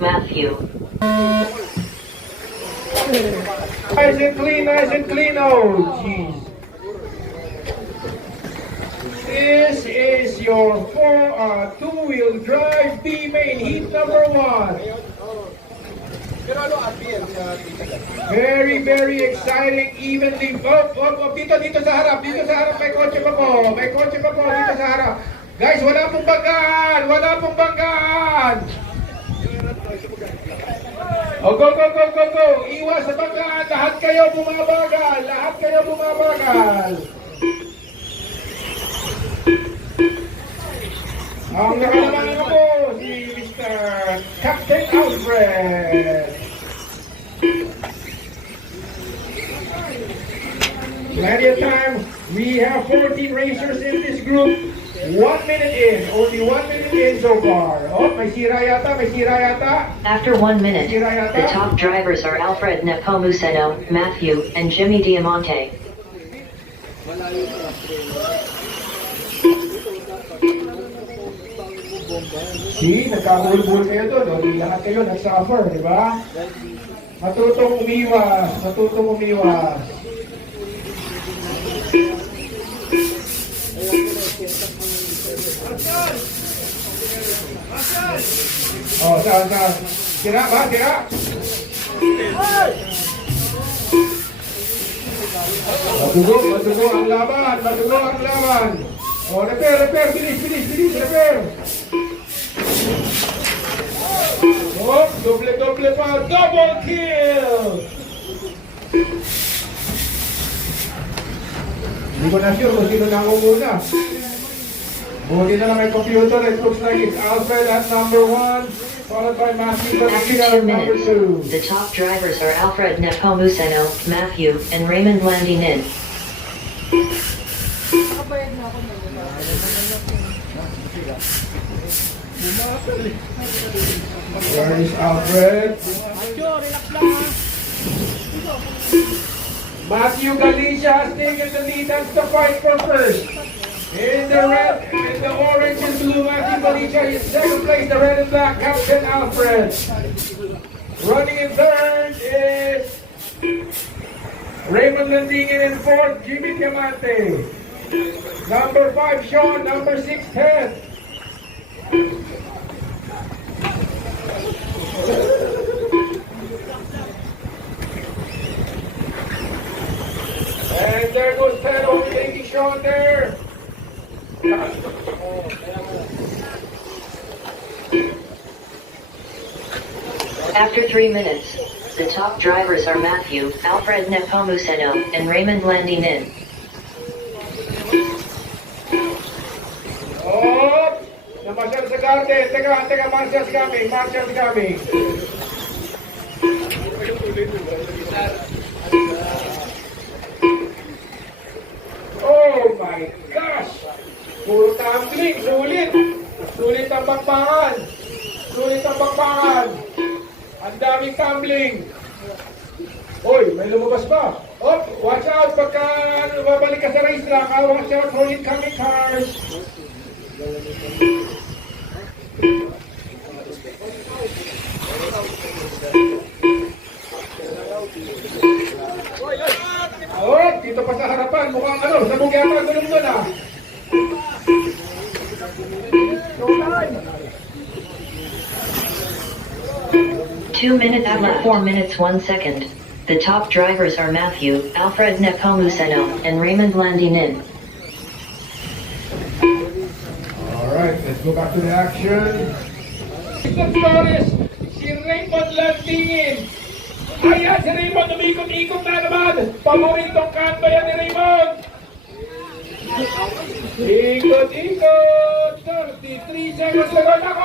Matthew. Nice and clean. Oh, jeez. This is your two-wheel drive B-main heat number 1. Very, very exciting, evenly. Dito sa harap, may kotse pa po, dito sa harap. Guys, wala pong banggaan. Oh, go. Iwas sa banggaan, lahat kayo bumabagal. Ang nakalaman ko po, si Mr. Captain Alfred. Plenty of time. We have 14 racers in this group. 1 minute in. Only 1 minute in so far. Oh, may sira yata. After 1 minute, the top drivers are Alfred Nepomuceno, Matthew, and Jimmy Diamante. See, nagkabulbul kayo doon. O, di lahat kayo nagsuffer, di ba? Matutong umiwas. Oh, saan? Tira ba? Madugo ang laban. Oh, repair, bilis, repair. Oh, doble pa, double kill! Hindi ko na sure kung sino nangunguna. Buti na lang may computer. It looks like it's Alfred at number 1, followed by Matthew After at 2 number minutes, 2. the top drivers are Alfred Nepomuceno, Matthew, and Raymond Landinin. Where is Alfred? Matthew Galicia has taken the lead. That's the fight for first. In the red, in the orange and blue, Matthew Galicia is second place. The red and black, Captain Alfred. Running in third is Raymond Landinin, in fourth, Jimmy Diamante. Number 5, Sean. Number 6, Ted. And there goes Ted overtaking Sean there. After 3 minutes, the top drivers are Matthew, Alfred Nepomuceno, and Raymond Landinin. Oh! Namasyal sa garden. Teka, Marcia's coming. Oh my gosh! Puro tumbling, sulit ang bakbakan. Ang daming tumbling. Oy, may lumabas pa. Oh, watch out pagka babalik ka sa racetrack. Watch out for incoming cars. Oh, dito pa sa harapan. Mukhang sabog yata gulong doon ah. 2 minutes left. 4 minutes 1 second. The top drivers are Matthew, Alfred Nepomuceno, and Raymond Landinin. Alright, let's go back to the action. Mr. Flores, si Raymond Landinin. Ayan, si Raymond, umikot-ikot na naman. Paboritong kanto yan ni Raymond. Ikot-ikot. 33 seconds na gano'n ako.